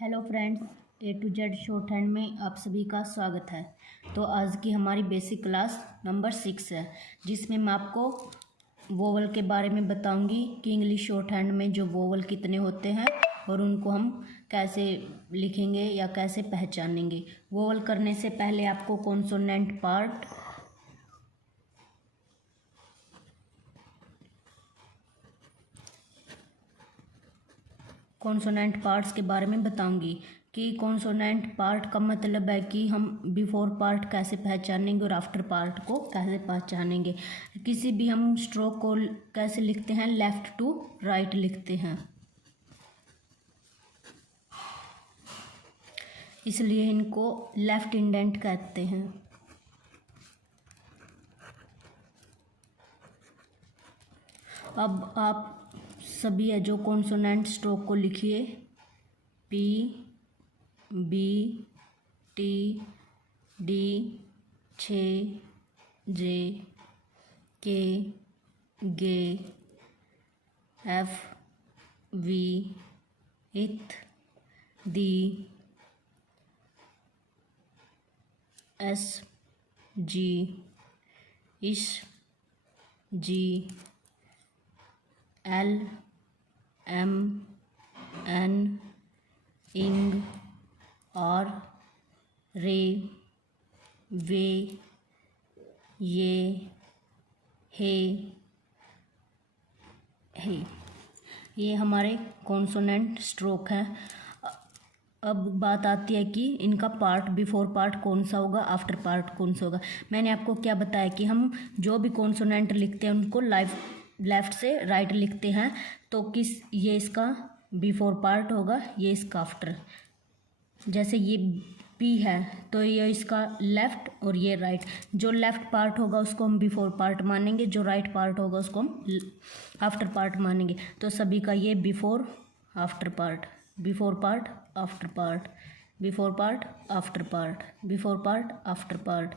Hello friends, A to Z shorthand में आप सभी का स्वागत है। तो आज की हमारी बेसिक क्लास नंबर 6 है, जिसमें मैं आपको वोवल के बारे में बताऊंगी कि इंग्लिश शॉर्ट हैंड में जो वोवल कितने होते हैं और उनको हम कैसे लिखेंगे या कैसे पहचानेंगे। वोवल करने से पहले आपको कॉन्सोनेंट पार्ट्स के बारे में बताऊंगी कि कॉन्सोनेंट पार्ट का मतलब है कि हम बिफोर पार्ट कैसे पहचानेंगे और आफ्टर पार्ट को कैसे पहचानेंगे। किसी भी हम स्ट्रोक को कैसे लिखते हैं, लेफ्ट टू राइट लिखते हैं, इसलिए इनको लेफ्ट इंडेंट कहते हैं। अब आप सभी है जो कॉन्सोनेंट स्ट्रोक को लिखिए। पी, बी, टी, डी, छे, जे, के, गे, एफ, वी, इथ, दी, एस, जी, इस, जी, एल, एम, एन, इंग, आर, रे, वे, ये, हे, ये हमारे कॉन्सोनेंट स्ट्रोक हैं। अब बात आती है कि इनका पार्ट, बिफोर पार्ट कौन सा होगा, आफ्टर पार्ट कौन सा होगा। मैंने आपको क्या बताया कि हम जो भी कॉन्सोनेंट लिखते हैं उनको लेफ्ट से राइट लिखते हैं। तो ये इसका बिफोर पार्ट होगा, ये इसका आफ्टर। जैसे ये पी है तो ये इसका लेफ्ट और ये राइट। जो लेफ्ट पार्ट होगा उसको हम बिफोर पार्ट मानेंगे, जो राइट पार्ट होगा उसको हम आफ्टर पार्ट मानेंगे। तो सभी का ये before after part, before part after part, before part after part, before part after part,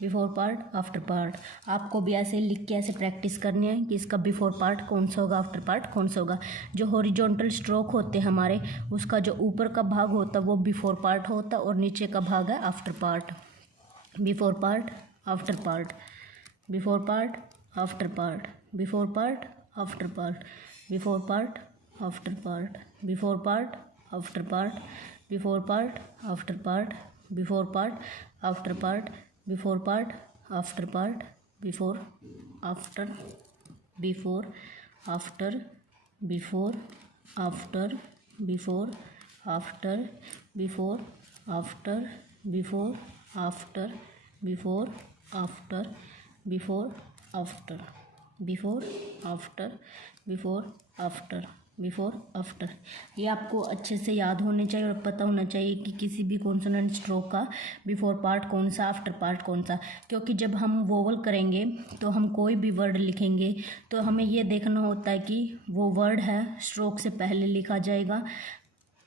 before part after part. आपको भी ऐसे लिख के ऐसे प्रैक्टिस करनी है कि इसका बिफोर पार्ट कौन सा होगा, आफ्टर पार्ट कौन सा होगा। जो हॉरिजॉन्टल स्ट्रोक होते हैं हमारे, उसका जो ऊपर का भाग होता है वो बिफोर पार्ट होता है और नीचे का भाग है after part. Before part after part, before part after part, before part after part, before part after part, before part after part, before part after part, before part after part, before part after part, before after, before after, before after, before after, before after, before after, before after, before after, before after, before after, before after. ये आपको अच्छे से याद होने चाहिए और पता होना चाहिए कि किसी भी कॉन्सोनेंट स्ट्रोक का बिफोर पार्ट कौन सा, आफ्टर पार्ट कौन सा। क्योंकि जब हम वोवल करेंगे तो हम कोई भी वर्ड लिखेंगे तो हमें ये देखना होता है कि वो वर्ड है स्ट्रोक से पहले लिखा जाएगा,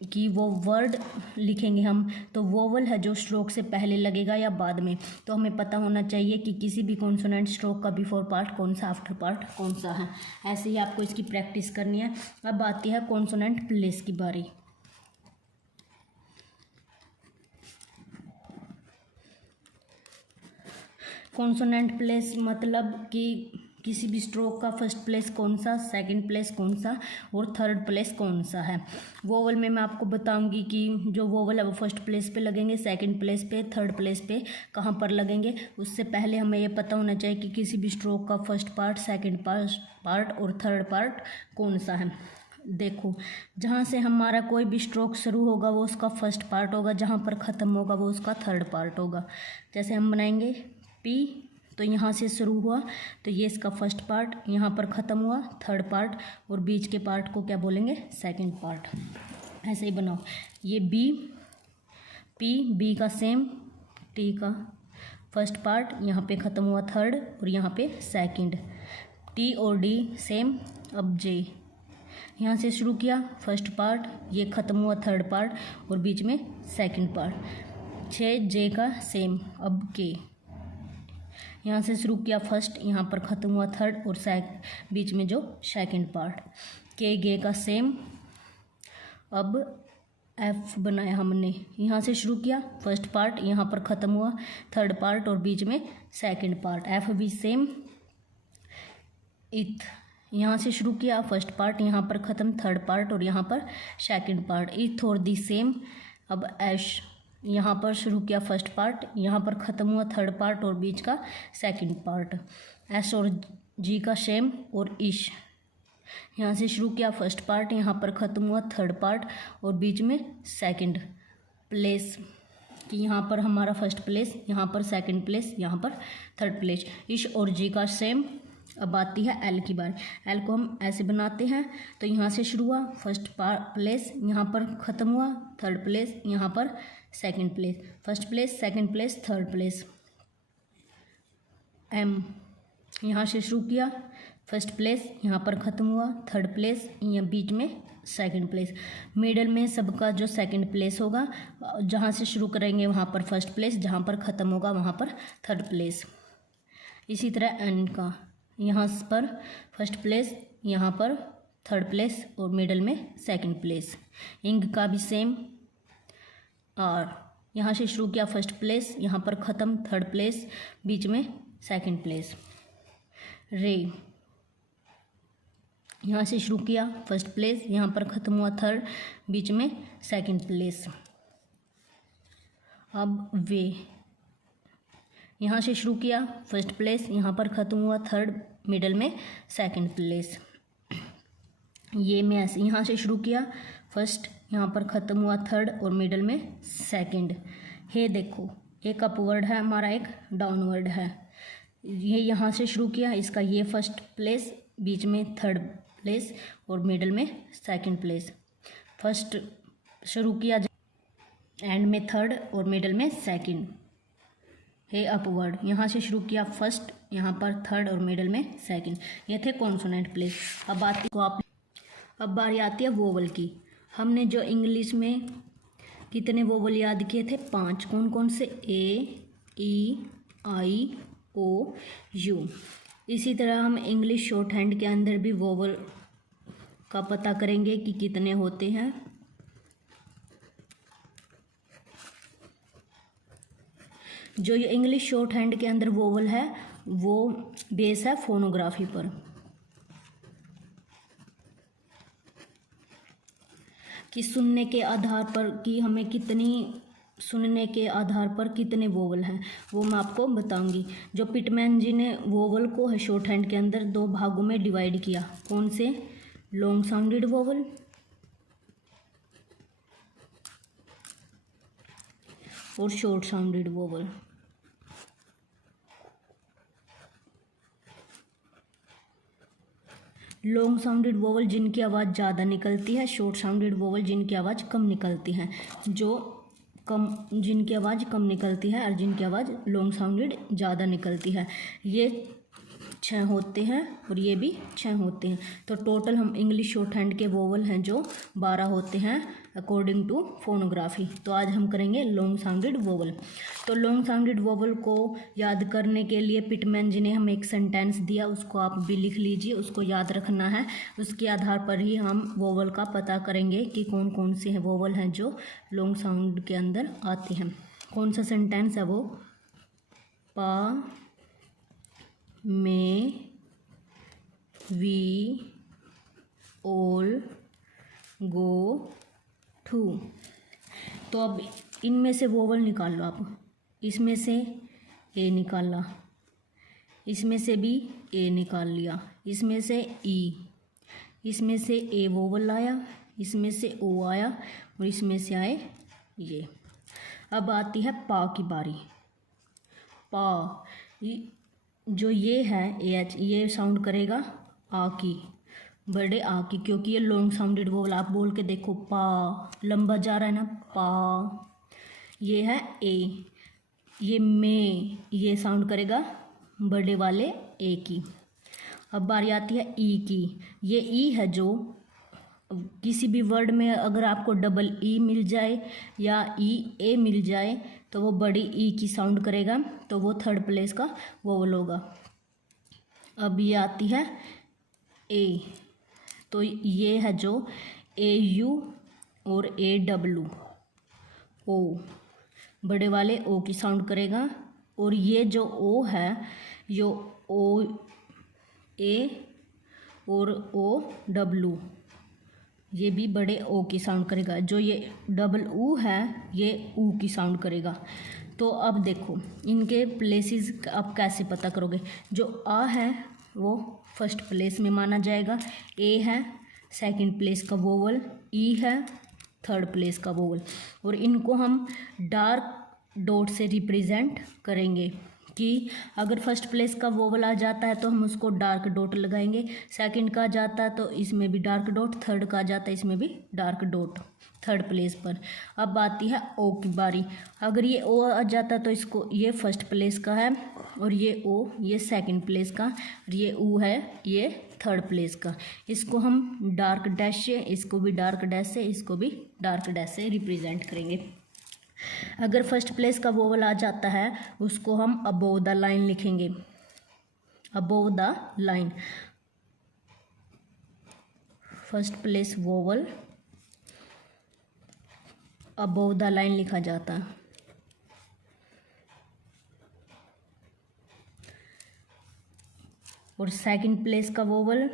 कि वो वर्ड लिखेंगे हम तो वोवल है जो स्ट्रोक से पहले लगेगा या बाद में। तो हमें पता होना चाहिए कि किसी भी कॉन्सोनेंट स्ट्रोक का बिफोर पार्ट कौन सा, आफ्टर पार्ट कौन सा है। ऐसे ही आपको इसकी प्रैक्टिस करनी है। अब आती है कॉन्सोनेंट प्लेस की बारी। कॉन्सोनेंट प्लेस मतलब कि किसी भी स्ट्रोक का फर्स्ट प्लेस कौन सा, सेकंड प्लेस कौन सा और थर्ड प्लेस कौन सा है। वोवल में मैं आपको बताऊंगी कि जो वोवल है वो फर्स्ट प्लेस पे लगेंगे, सेकंड प्लेस पे, थर्ड प्लेस पे कहाँ पर लगेंगे। उससे पहले हमें ये पता होना चाहिए कि किसी भी स्ट्रोक का फर्स्ट पार्ट, सेकंड पार्ट और थर्ड पार्ट कौन सा है। देखो, जहाँ से हमारा कोई भी स्ट्रोक शुरू होगा वो उसका फर्स्ट पार्ट होगा, जहाँ पर ख़त्म होगा वो उसका थर्ड पार्ट होगा। जैसे हम बनाएंगे पी, तो यहाँ से शुरू हुआ तो ये इसका फर्स्ट पार्ट, यहाँ पर ख़त्म हुआ थर्ड पार्ट और बीच के पार्ट को क्या बोलेंगे, सेकंड पार्ट। ऐसे ही बनाओ। ये बी, पी, बी का सेम, टी का फर्स्ट पार्ट, यहाँ पे ख़त्म हुआ थर्ड और यहाँ पे सेकंड। टी और डी सेम। अब जे, यहाँ से शुरू किया फर्स्ट पार्ट, ये ख़त्म हुआ थर्ड पार्ट और बीच में सेकंड पार्ट। 6 जे का सेम। अब के, यहाँ से शुरू किया फर्स्ट, यहाँ पर ख़त्म हुआ थर्ड और बीच में जो सेकंड पार्ट। के गे का सेम। अब एफ बनाया हमने, यहाँ से शुरू किया, फर्स्ट पार्ट यहाँ पर ख़त्म हुआ, थर्ड पार्ट और बीच में सेकंड पार्ट। एफ भी सेम, इथ यहाँ से शुरू किया, फर्स्ट पार्ट यहाँ पर ख़त्म, थर्ड पार्ट और यहाँ पर सेकंड पार्ट। इथ और दी सेम। अब एश यहाँ पर शुरू किया, फर्स्ट पार्ट यहाँ पर ख़त्म हुआ, थर्ड पार्ट और बीच का सेकंड पार्ट। एस और जी का सेम। और इश यहाँ से शुरू किया, फर्स्ट पार्ट यहाँ पर ख़त्म हुआ, थर्ड पार्ट और बीच में सेकंड प्लेस, कि यहाँ पर हमारा फर्स्ट प्लेस, यहाँ पर सेकंड प्लेस, यहाँ पर थर्ड प्लेस। इश और जी का सेम। अब आती है एल की बारी। एल को हम ऐसे बनाते हैं, तो यहाँ से शुरू हुआ, फर्स्ट प्लेस यहाँ पर ख़त्म हुआ, थर्ड प्लेस यहाँ पर second place, first place second place third place. M यहाँ से शुरू किया, फर्स्ट प्लेस यहाँ पर ख़त्म हुआ, थर्ड प्लेस यहाँ बीच में सेकंड प्लेस। मिडल में सबका जो सेकंड प्लेस होगा, जहाँ से शुरू करेंगे वहाँ पर फर्स्ट प्लेस, जहाँ पर ख़त्म होगा वहाँ पर थर्ड प्लेस। इसी तरह एन का, यहाँ पर फर्स्ट प्लेस यहाँ पर थर्ड प्लेस और मिडल में सेकंड प्लेस। इंग का भी सेम। और यहाँ से शुरू किया, फर्स्ट प्लेस यहाँ पर ख़त्म, थर्ड प्लेस बीच में सेकंड प्लेस। रे यहाँ से शुरू किया, फर्स्ट प्लेस यहाँ पर ख़त्म हुआ, थर्ड बीच में सेकंड प्लेस। अब वे यहाँ से शुरू किया, फर्स्ट प्लेस यहाँ पर ख़त्म हुआ, थर्ड मिडल में सेकंड प्लेस। ये में ऐसे यहाँ से शुरू किया, फर्स्ट यहाँ पर ख़त्म हुआ, थर्ड और मिडल में सेकंड। हे देखो, एक अपवर्ड है हमारा, एक डाउनवर्ड है। ये यहाँ से शुरू किया, इसका ये फर्स्ट प्लेस, बीच में थर्ड प्लेस और मिडल में सेकंड प्लेस। फर्स्ट शुरू किया, एंड में थर्ड और मिडल में सेकंड। हे अपवर्ड यहाँ से शुरू किया, फर्स्ट यहाँ पर थर्ड और मिडल में सेकंड। ये थे कॉन्सोनेंट प्लेस। अब बारी आती है वोवल की। हमने जो इंग्लिश में कितने वोवल याद किए थे? 5। कौन कौन से? ए, ई, आई, ओ, यू। इसी तरह हम इंग्लिश शॉर्ट हैंड के अंदर भी वोवल का पता करेंगे कि कितने होते हैं। जो ये इंग्लिश शॉर्ट हैंड के अंदर वोवल है वो बेस है फोनोग्राफी पर, कि सुनने के आधार पर कि हमें सुनने के आधार पर कितने वोवल हैं, वो मैं आपको बताऊंगी। जो पिटमैन जी ने वोवल को है शॉर्ट हैंड के अंदर 2 भागों में डिवाइड किया। कौन से? लॉन्ग साउंडेड वोवल और short sounded vowel. Long sounded vowel जिनकी आवाज़ ज़्यादा निकलती है, शॉर्ट साउंडेड वोवल जिनकी आवाज़ कम निकलती है। जिनकी आवाज़ कम निकलती है और जिनकी आवाज़ लॉन्ग साउंडेड ज़्यादा निकलती है, ये 6 होते हैं और ये भी 6 होते हैं। तो टोटल हम इंग्लिश शॉर्ट हैंड के वोवल हैं जो 12 होते हैं अकॉर्डिंग टू फोनोग्राफी। तो आज हम करेंगे लॉन्ग साउंडेड वोवल। तो लॉन्ग साउंडेड वोवल को याद करने के लिए पिटमैन जी ने हमें एक सेंटेंस दिया, उसको आप भी लिख लीजिए, उसको याद रखना है। उसके आधार पर ही हम वोवल का पता करेंगे कि कौन कौन से वोवल हैं जो लॉन्ग साउंड के अंदर आते हैं। कौन सा सेंटेंस है वो? पा, में, वी, ऑल, गो, टू। तो अब इनमें से वोवल निकाल लो आप। इसमें से ए निकाला, इसमें से भी ए निकाल लिया, इसमें से ई, इसमें से ए वोवल आया, इसमें से ओ आया और इसमें से आए ये। अब आती है पा की बारी। पा जो ये है एच, ये साउंड करेगा आ की, बड़े आ की, क्योंकि ये लॉन्ग साउंडेड वोवल। आप बोल के देखो, पा लंबा जा रहा है ना, पा। ये है ए, ये में, ये साउंड करेगा बड़े वाले ए की। अब बारी आती है ई की। ये ई है जो किसी भी वर्ड में अगर आपको डबल ई मिल जाए या ई ए मिल जाए तो वो बड़ी ई की साउंड करेगा, तो वो थर्ड प्लेस का वोवल होगा। अब ये आती है ए। तो ये है जो ए यू और ए डब्लू, ओ, बड़े वाले ओ की साउंड करेगा। और ये जो ओ है, यो ओ ए और ओ डब्लू, ये भी बड़े ओ की साउंड करेगा। जो ये डबल ऊ है, ये ऊ की साउंड करेगा। तो अब देखो इनके प्लेसेस आप कैसे पता करोगे। जो आ है वो फर्स्ट प्लेस में माना जाएगा, ए है सेकंड प्लेस का वोवल, ई है थर्ड प्लेस का वोवल। और इनको हम डार्क डॉट से रिप्रेजेंट करेंगे कि अगर फर्स्ट प्लेस का वोवल आ जाता है तो हम उसको डार्क डॉट लगाएंगे, सेकंड का आ जाता है तो इसमें भी डार्क डॉट, थर्ड का आ जाता है इसमें भी डार्क डॉट थर्ड प्लेस पर। अब आती है ओ की बारी। अगर ये ओ आ जाता है तो इसको, ये फर्स्ट प्लेस का है और ये ओ ये सेकंड प्लेस का, और ये ऊ है ये थर्ड प्लेस का। इसको हम डार्क डैश से, इसको भी डार्क डैश से, इसको भी डार्क डैश से रिप्रेजेंट करेंगे। अगर फर्स्ट प्लेस का वोवल आ जाता है उसको हम अबोव द लाइन लिखेंगे, above the line. First place vowel above the line लिखा जाता है। और सेकंड प्लेस का वोवल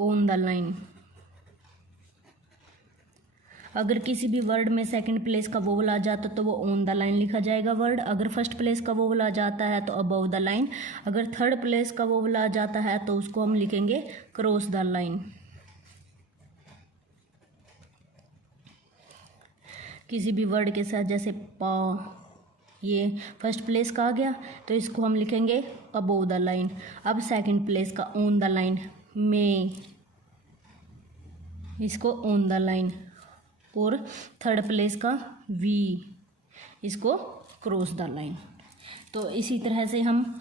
ऑन द लाइन। अगर किसी भी वर्ड में सेकंड प्लेस का वोवल आ जाता तो वो ऑन द लाइन लिखा जाएगा वर्ड। अगर फर्स्ट प्लेस का वोवल आ जाता है तो अबव द लाइन। अगर थर्ड प्लेस का वोवल आ जाता है तो उसको हम लिखेंगे क्रॉस द लाइन। किसी भी वर्ड के साथ, जैसे पा, ये फर्स्ट प्लेस का आ गया तो इसको हम लिखेंगे अबव द लाइन। अब सेकंड प्लेस का ऑन द लाइन, मे, इसको ऑन द लाइन। और थर्ड प्लेस का वी, इसको क्रॉस द लाइन। तो इसी तरह से हम,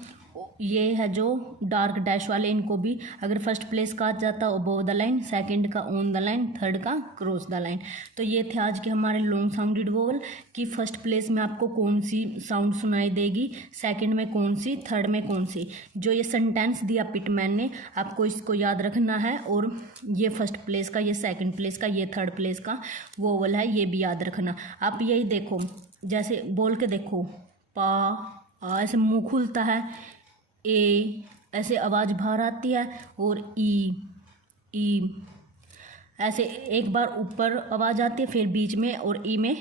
ये है जो डार्क डैश वाले, इनको भी अगर फर्स्ट प्लेस का आ जाता अबव द लाइन, सेकंड का ऑन द लाइन, थर्ड का क्रॉस द लाइन। तो ये थे आज के हमारे लॉन्ग साउंडेड वोवल कि फर्स्ट प्लेस में आपको कौन सी साउंड सुनाई देगी, सेकंड में कौन सी, थर्ड में कौन सी। जो ये सेंटेंस दिया पिटमैन ने, आपको इसको याद रखना है। और ये फर्स्ट प्लेस का, ये सेकंड प्लेस का, ये थर्ड प्लेस का वोवल है, ये भी याद रखना। आप यही देखो, जैसे बोल के देखो, पा, आ, ऐसे मुंह खुलता है, ए ऐसे आवाज़ बाहर आती है, और ई ऐसे एक बार ऊपर आवाज़ आती है, फिर बीच में, और ई में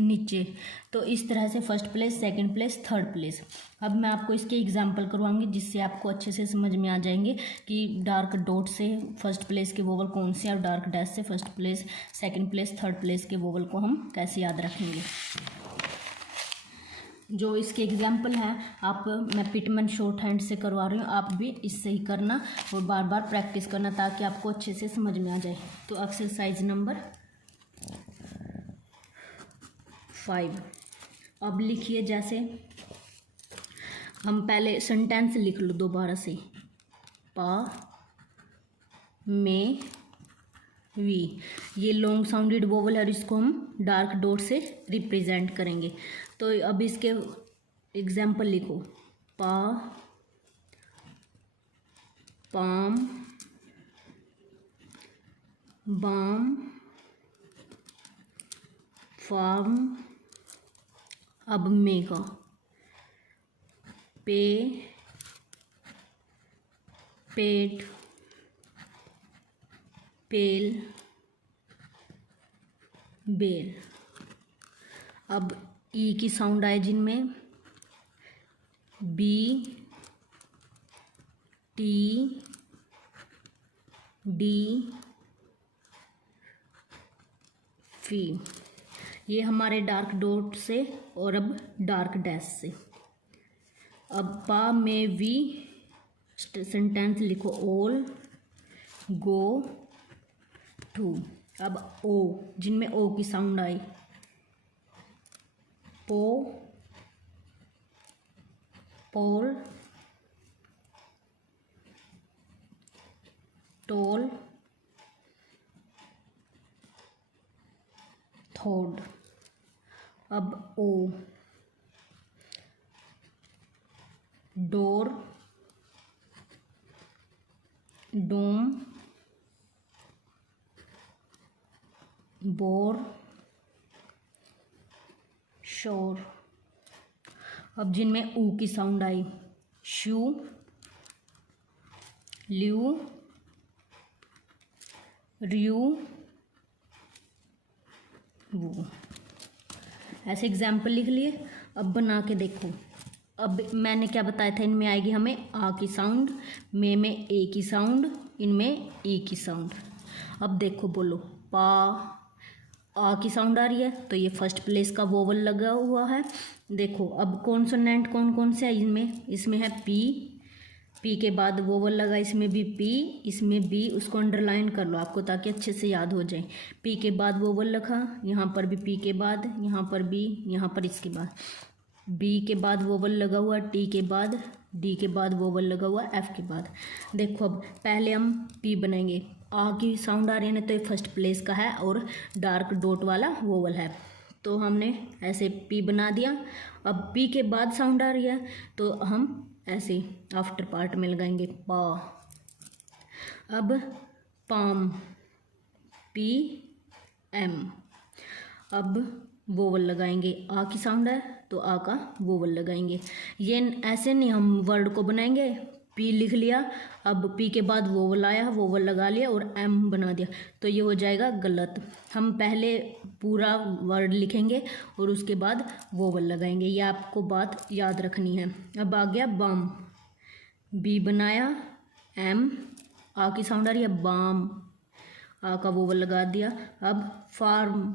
नीचे। तो इस तरह से first place, second place, third place. अब मैं आपको इसके एग्जांपल करवाऊंगी जिससे आपको अच्छे से समझ में आ जाएंगे कि डार्क डॉट से फर्स्ट प्लेस के वोवल कौन से, और डार्क डैश से first place, second place, third place के वोवल को हम कैसे याद रखेंगे। जो इसके एग्जाम्पल हैं आप, मैं पिटमैन शॉर्ट हैंड से करवा रही हूँ, आप भी इससे ही करना और बार बार प्रैक्टिस करना ताकि आपको अच्छे से समझ में आ जाए। तो एक्सरसाइज नंबर 5 अब लिखिए। जैसे हम पहले सेंटेंस लिख लो दोबारा से, पा, में, वी, ये लॉन्ग साउंडेड वोवल है और इसको हम डार्क डॉट से रिप्रेजेंट करेंगे। तो अब इसके एग्जाम्पल लिखो, पा, पाम, बाम, फार्म, अब में का, पे, पेट, पेल, बेल। अब ई की साउंड आए जिनमें, बी, टी, डी, फी। ये हमारे डार्क डॉट से। और अब डार्क डैश से। अब पा में वी सेंटेंस लिखो, ऑल गो टू। अब ओ, जिनमें ओ की साउंड आई, पो, पोल, टोल, थोड। अब ओ, डोर, डोम, बोर, शोर। अब जिनमें ऊ की साउंड आई, शू, ल्यू, रियू, वो। ऐसे एग्जाम्पल लिख लिए। अब बना के देखो। अब मैंने क्या बताया था, इनमें आएगी हमें आ की साउंड, में ए की साउंड, इनमें ई की साउंड। अब देखो, बोलो पा, आ की साउंड आ रही है तो ये फर्स्ट प्लेस का वोवल लगा हुआ है। देखो अब कॉन्सोनेंट कौन कौन से है इसमें है पी, पी के बाद वोवल लगा, इसमें भी पी, इसमें बी। उसको अंडरलाइन कर लो आपको, ताकि अच्छे से याद हो जाए। पी के बाद वोवल लगा, यहाँ पर भी पी के बाद, यहाँ पर बी, यहाँ पर इसके बाद बी के बाद वोवल लगा हुआ, टी के बाद, डी के बाद वोवल लगा हुआ, एफ के बाद। देखो अब पहले हम पी बनाएंगे। आ की साउंड आ रही है ना, तो ये फर्स्ट प्लेस का है और डार्क डॉट वाला वोवल है, तो हमने ऐसे पी बना दिया। अब पी के बाद साउंड आ रही है तो हम ऐसे आफ्टर पार्ट में लगाएंगे पा। अब पाम, पी एम। अब वोवल लगाएंगे, आ की साउंड है तो आ का वोवल लगाएंगे। ये ऐसे नहीं हम वर्ड को बनाएंगे, पी लिख लिया, अब पी के बाद वोवल आया, वोवल लगा लिया और एम बना दिया, तो ये हो जाएगा गलत। हम पहले पूरा वर्ड लिखेंगे और उसके बाद वोवल लगाएंगे, ये आपको बात याद रखनी है। अब आ गया बाम, बी बनाया, एम, आ की साउंड आ रही है बाम, आ का वोवल लगा दिया। अब फार्म,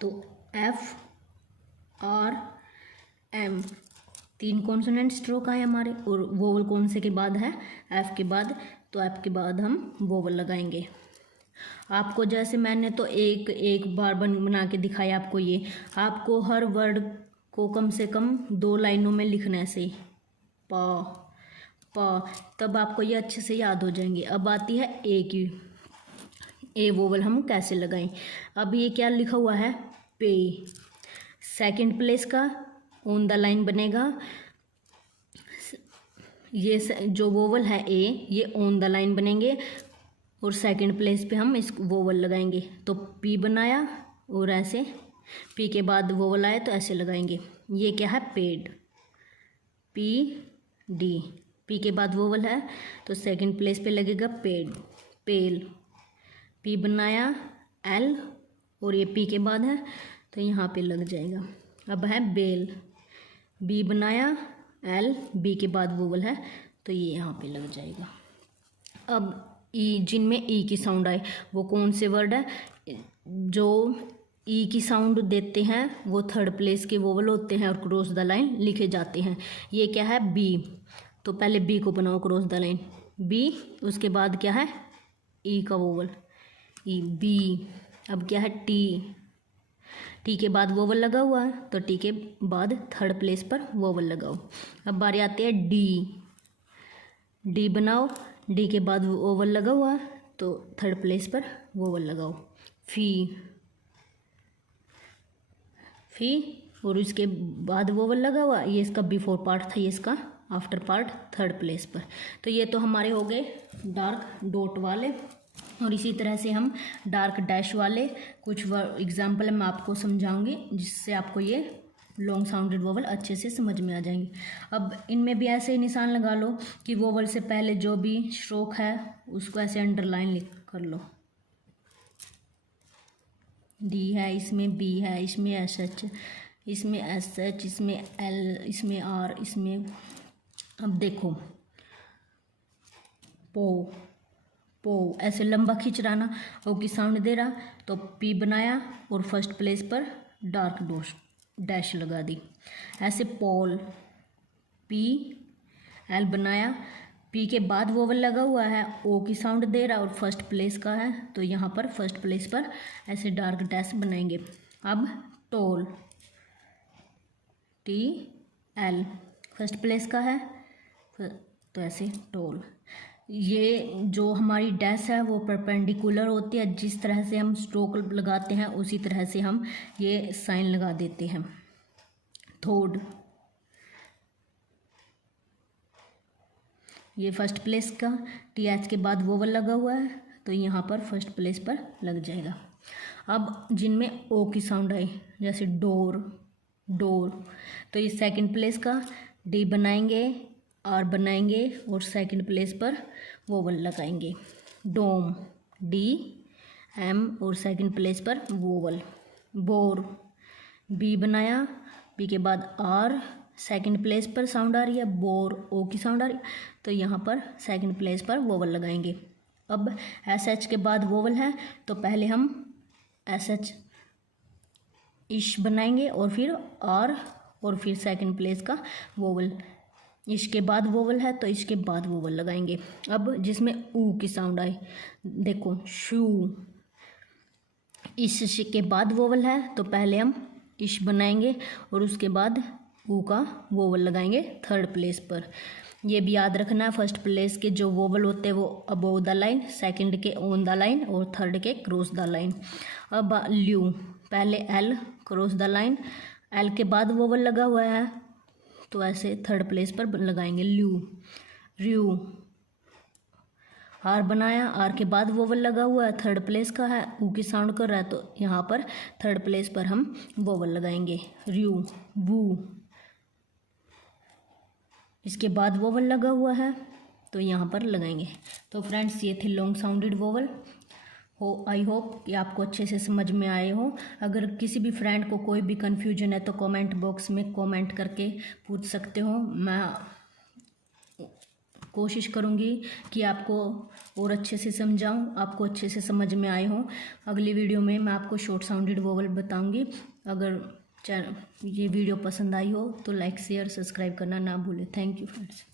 तो F R M, 3 consonant stroke आए हमारे, और वोवल कौन से के बाद है, एफ के बाद, तो एफ के बाद हम वोवल लगाएंगे। आपको जैसे मैंने तो एक बार बना के दिखाया आपको, ये आपको हर वर्ड को कम से कम 2 लाइनों में लिखना है, ऐसे पा पा, तब आपको ये अच्छे से याद हो जाएंगे। अब आती है ए की, ए वोवल हम कैसे लगाएं। अब ये क्या लिखा हुआ है, पे, सेकंड प्लेस का ऑन द लाइन बनेगा। ये जो वोवल है ए, ये ऑन द लाइन बनेंगे और सेकंड प्लेस पे हम इस वोवल लगाएंगे। तो पी बनाया और ऐसे पी के बाद वोवल आए तो ऐसे लगाएंगे। ये क्या है, पेड, पी डी, पी के बाद वोवल है तो सेकंड प्लेस पे लगेगा पेड, पेल, पी बनाया एल और ये पी के बाद है तो यहाँ पे लग जाएगा। अब है बेल, बी बनाया एल, बी के बाद वोवल है तो ये यहाँ पे लग जाएगा। अब ई, जिनमें ई की साउंड आए वो कौन से वर्ड है, जो ई की साउंड देते हैं वो थर्ड प्लेस के वोवल होते हैं और क्रॉस द लाइन लिखे जाते हैं। ये क्या है, बी, तो पहले बी को बनाओ क्रॉस द लाइन, बी, उसके बाद क्या है, ई का वोवल, ई, बी। अब क्या है, टी, टी के बाद वोवल लगा हुआ है तो टी के बाद थर्ड प्लेस पर वोवल लगाओ। अब बारी आती है डी, डी बनाओ, डी के बाद वोवल लगा हुआ है तो थर्ड प्लेस पर वोवल लगाओ। फी, फी और इसके बाद वोवल लगा हुआ, ये इसका बिफोर पार्ट था, ये इसका आफ्टर पार्ट थर्ड प्लेस पर। तो ये तो हमारे हो गए डार्क डॉट वाले, और इसी तरह से हम डार्क डैश वाले कुछ एग्जाम्पल मैं आपको समझाऊंगी, जिससे आपको ये लॉन्ग साउंडेड वोवल अच्छे से समझ में आ जाएंगे। अब इनमें भी ऐसे ही निशान लगा लो कि वोवल से पहले जो भी स्ट्रोक है उसको ऐसे अंडरलाइन लिख कर लो। डी है, इसमें बी है, इसमें एस एच, इसमें एस एच, इसमें एल, इसमें आर, इसमें। अब देखो पो, पो ऐसे लंबा खींच रहा ना, ओ की साउंड दे रहा तो पी बनाया और फर्स्ट प्लेस पर डार्क डैश लगा दी। ऐसे पोल, पी एल बनाया, पी के बाद वोवल लगा हुआ है, ओ की साउंड दे रहा और फर्स्ट प्लेस का है तो यहाँ पर फर्स्ट प्लेस पर ऐसे डार्क डैश बनाएंगे। अब toll, T L first place का है तो ऐसे टोल। ये जो हमारी डैश है वो परपेंडिकुलर होती है, जिस तरह से हम स्ट्रोक लगाते हैं उसी तरह से हम ये साइन लगा देते हैं। थोड, ये फर्स्ट प्लेस का, टी एच के बाद वोवल लगा हुआ है तो यहाँ पर फर्स्ट प्लेस पर लग जाएगा। अब जिनमें ओ की साउंड आई, जैसे डोर, डोर, तो ये सेकंड प्लेस का डी बनाएंगे, आर बनाएंगे और सेकंड प्लेस पर वोवल लगाएंगे। डोम, डी एम और सेकंड प्लेस पर वोवल। बोर, बी बनाया, बी के बाद आर, सेकंड प्लेस पर साउंड आ रही है बोर, ओ की साउंड आ रही है, तो यहाँ पर सेकंड प्लेस पर वोवल लगाएंगे। अब एस एच के बाद वोवल है तो पहले हम एस एच इश बनाएंगे और फिर आर और फिर सेकंड प्लेस का वोवल। इश के बाद वोवल है तो इसके बाद वोवल लगाएंगे। अब जिसमें ऊ की साउंड आई, देखो शू, इश के बाद वोवल है तो पहले हम इश बनाएंगे और उसके बाद ऊ का वोवल लगाएंगे थर्ड प्लेस पर। ये भी याद रखना है, फर्स्ट प्लेस के जो वोवल होते हैं वो अबोव द लाइन, सेकंड के ऑन द लाइन और थर्ड के क्रॉस द लाइन। अब ल्यू, पहले L cross the line, L के बाद वोवल लगा हुआ है तो ऐसे थर्ड प्लेस पर लगाएंगे ल्यू। र्यू, आर बनाया, आर के बाद वोवल लगा हुआ है, थर्ड प्लेस का है, ऊ की साउंड कर रहा है तो यहाँ पर थर्ड प्लेस पर हम वोवल लगाएंगे र्यू। वू, इसके बाद वोवल लगा हुआ है तो यहाँ पर लगाएंगे। तो फ्रेंड्स ये थे long sounded vowel. I hope कि आपको अच्छे से समझ में आए हो। अगर किसी भी फ्रेंड को कोई भी कन्फ्यूजन है तो कमेंट बॉक्स में कमेंट करके पूछ सकते हो। मैं कोशिश करूँगी कि आपको और अच्छे से समझाऊँ, आपको अच्छे से समझ में आए हो। अगली वीडियो में मैं आपको शॉर्ट साउंडेड वोवल बताऊँगी। अगर ये वीडियो पसंद आई हो तो लाइक शेयर सब्सक्राइब करना ना भूलें। Thank you friends.